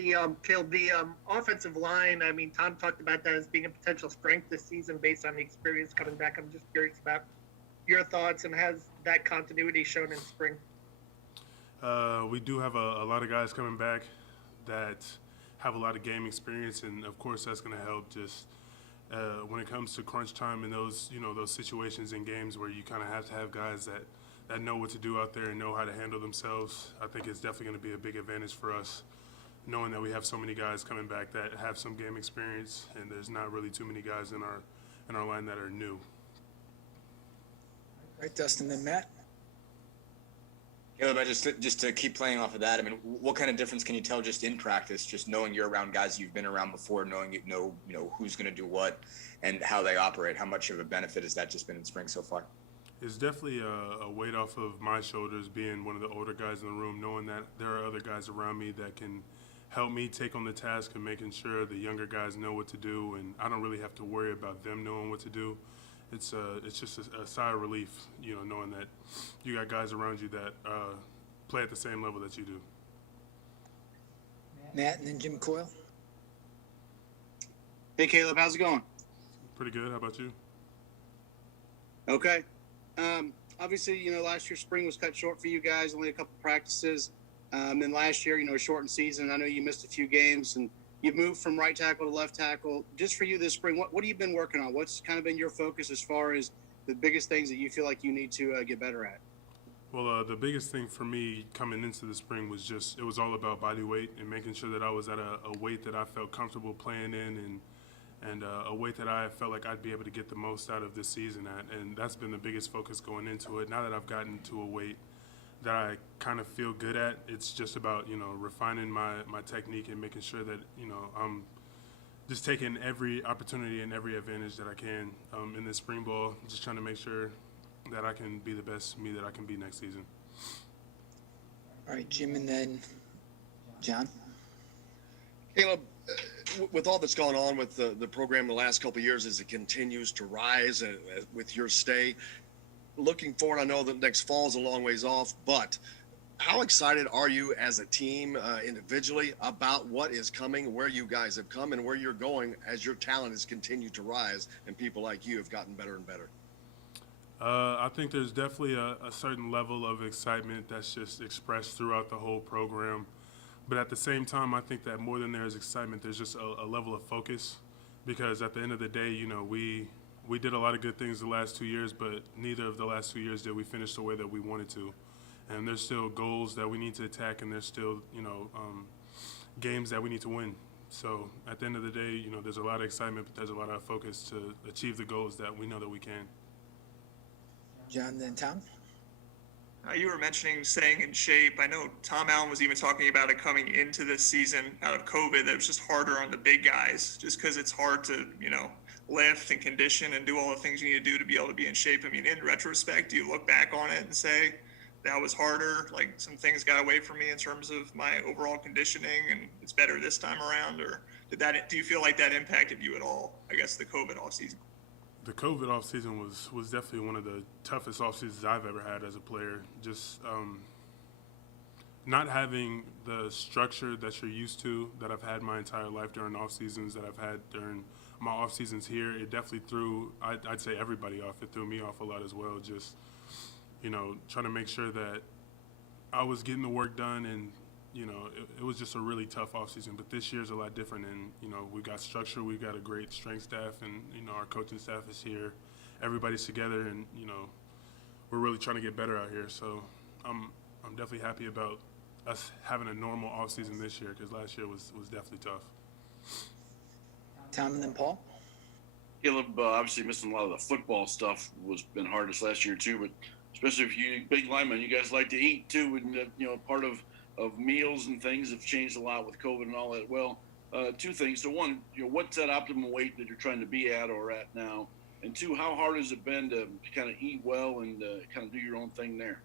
Caleb, the offensive line. I mean, Tom talked about that as being a potential strength this season based on the experience coming back. I'm just curious about your thoughts, and has that continuity shown in spring? We do have a lot of guys coming back that have a lot of game experience, and of course that's going to help just when it comes to crunch time and those situations in games where you kind of have to have guys that know what to do out there and know how to handle themselves. I think it's definitely going to be a big advantage for us, knowing that we have so many guys coming back that have some game experience, and there's not really too many guys in our line that are new. All right, Dustin, then Matt. Caleb, just to keep playing off of that, I mean, what kind of difference can you tell just in practice, just knowing you're around guys you've been around before, knowing you know who's going to do what and how they operate? How much of a benefit has that just been in spring so far? It's definitely a weight off of my shoulders being one of the older guys in the room, knowing that there are other guys around me that can help me take on the task of making sure the younger guys know what to do, and I don't really have to worry about them knowing what to do. It's just a sigh of relief, knowing that you got guys around you that play at the same level that you do. Matt, and then Jim Coyle. Hey, Caleb, how's it going? Pretty good. How about you? Okay. Obviously, last year spring was cut short for you guys, only a couple practices. Then last year, a shortened season. I know you missed a few games, and you've moved from right tackle to left tackle. Just for you this spring, what have you been working on? What's kind of been your focus as far as the biggest things that you feel like you need to get better at? Well, the biggest thing for me coming into the spring was it was all about body weight and making sure that I was at a weight that I felt comfortable playing in and a weight that I felt like I'd be able to get the most out of this season at. And that's been the biggest focus going into it. Now that I've gotten to a weight that I kind of feel good at, it's just about, refining my technique and making sure that, I'm just taking every opportunity and every advantage that I can in this spring ball, just trying to make sure that I can be the best me that I can be next season. All right, Jim, and then John. Caleb, with all that's gone on with the program the last couple of years as it continues to rise with your stay, looking forward, I know that next fall is a long ways off, but how excited are you as a team individually about what is coming, where you guys have come, and where you're going as your talent has continued to rise and people like you have gotten better and better? I think there's definitely a certain level of excitement that's just expressed throughout the whole program. But at the same time, I think that more than there's excitement, there's just a level of focus, because at the end of the day, we did a lot of good things the last 2 years, but neither of the last 2 years did we finish the way that we wanted to. And there's still goals that we need to attack, and there's still, games that we need to win. So at the end of the day, there's a lot of excitement, but there's a lot of focus to achieve the goals that we know that we can. John, then Tom. You were mentioning staying in shape. I know Tom Allen was even talking about it coming into this season out of COVID, that it was just harder on the big guys just because it's hard to, lift and condition and do all the things you need to do to be able to be in shape. I mean, in retrospect, do you look back on it and say that was harder? Like some things got away from me in terms of my overall conditioning and it's better this time around? Or do you feel like that impacted you at all, I guess, the COVID offseason? The COVID offseason was definitely one of the toughest offseasons I've ever had as a player. Just not having the structure that you're used to, that I've had my entire life during off seasons, that I've had during my off seasons here, it definitely threw, I'd say, everybody off. It threw me off a lot as well. Just, trying to make sure that I was getting the work done, and it was just a really tough off season. But this year's a lot different, and we've got structure, we've got a great strength staff, and our coaching staff is here. Everybody's together, and we're really trying to get better out here. So I'm definitely happy about us having a normal off season this year, because last year was definitely tough. Tom, and then Paul. Caleb, obviously missing a lot of the football stuff was been hardest last year too, but especially if you big linemen, you guys like to eat too, and part of meals and things have changed a lot with COVID and all that. Well, two things. So one, what's that optimal weight that you're trying to be at or at now? And two, how hard has it been to kind of eat well and kind of do your own thing there?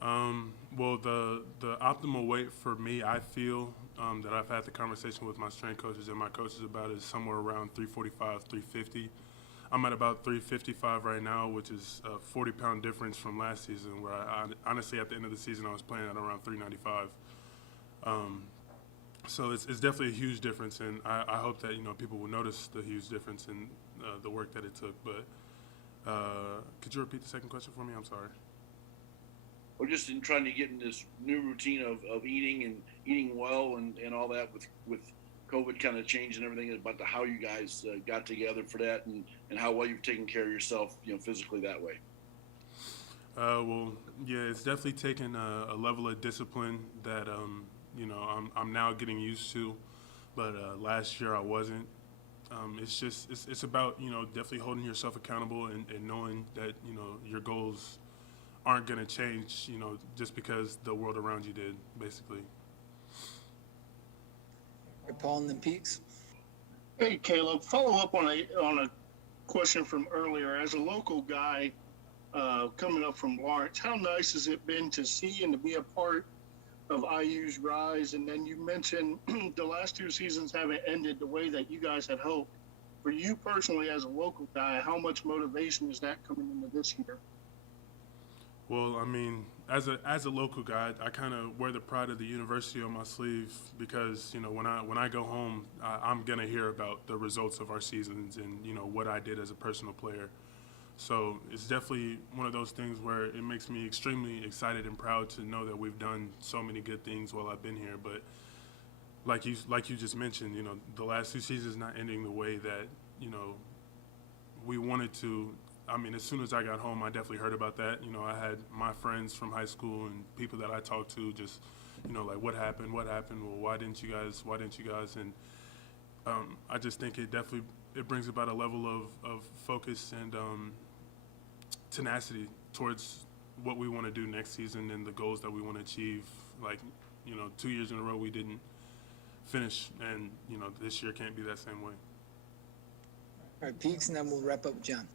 Well, the optimal weight for me, I feel that I've had the conversation with my strength coaches and my coaches about is somewhere around 345, 350. I'm at about 355 right now, which is a 40-pound difference from last season, where I honestly, at the end of the season, I was playing at around 395. So it's definitely a huge difference, and I hope that people will notice the huge difference in the work that it took. But could you repeat the second question for me? I'm sorry. Or just in trying to get in this new routine of eating and eating well and all that with COVID kind of changing everything about how you guys got together for that and how well you've taken care of yourself, physically that way. Well, yeah, it's definitely taken a level of discipline that I'm now getting used to, but last year I wasn't. It's about definitely holding yourself accountable and knowing that your goals aren't going to change just because the world around you did, basically. Paul and then Peaks. Hey, Caleb, follow up on a question from earlier. As a local guy coming up from Lawrence, how nice has it been to see and to be a part of IU's rise? And then you mentioned the last 2 seasons haven't ended the way that you guys had hoped. For you personally, as a local guy, how much motivation is that coming into this year? Well, I mean, as a local guy, I kind of wear the pride of the university on my sleeve because when I go home, I'm gonna hear about the results of our seasons and what I did as a personal player. So it's definitely one of those things where it makes me extremely excited and proud to know that we've done so many good things while I've been here. But like you just mentioned, the last 2 seasons not ending the way that we wanted to. I mean, as soon as I got home, I definitely heard about that. I had my friends from high school and people that I talked to just, like, what happened? Well, why didn't you guys? And I just think it brings about a level of focus and tenacity towards what we want to do next season and the goals that we want to achieve. Like, 2 years in a row we didn't finish, and this year can't be that same way. All right, Peaks, and then we'll wrap up with John.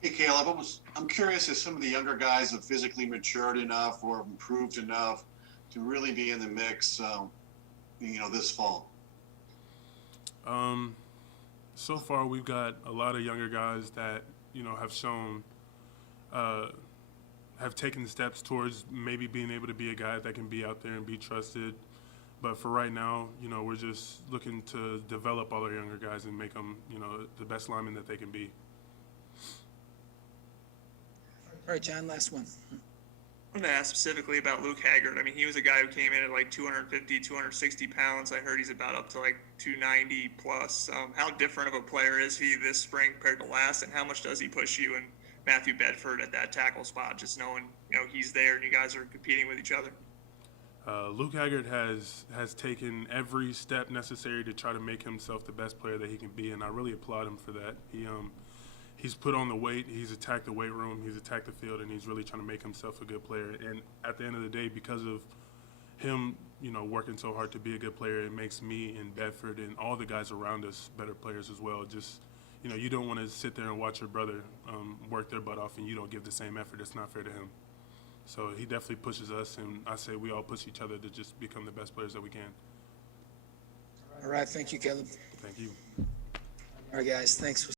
Hey, Caleb, I'm curious if some of the younger guys have physically matured enough or improved enough to really be in the mix, this fall. So far, we've got a lot of younger guys that have shown, have taken steps towards maybe being able to be a guy that can be out there and be trusted. But for right now, we're just looking to develop all our younger guys and make them, the best linemen that they can be. All right, John, last one. I wanted to ask specifically about Luke Haggard. I mean, he was a guy who came in at like 250, 260 pounds. I heard he's about up to like 290 plus. How different of a player is he this spring compared to last, and how much does he push you and Matthew Bedford at that tackle spot, just knowing, he's there and you guys are competing with each other? Luke Haggard has taken every step necessary to try to make himself the best player that he can be, and I really applaud him for that. He's put on the weight, he's attacked the weight room, he's attacked the field, and he's really trying to make himself a good player. And at the end of the day, because of him, working so hard to be a good player, it makes me and Bedford and all the guys around us better players as well. Just, you don't want to sit there and watch your brother work their butt off and you don't give the same effort. It's not fair to him. So he definitely pushes us, and I say we all push each other to just become the best players that we can. All right, thank you, Caleb. Thank you. All right, guys, thanks.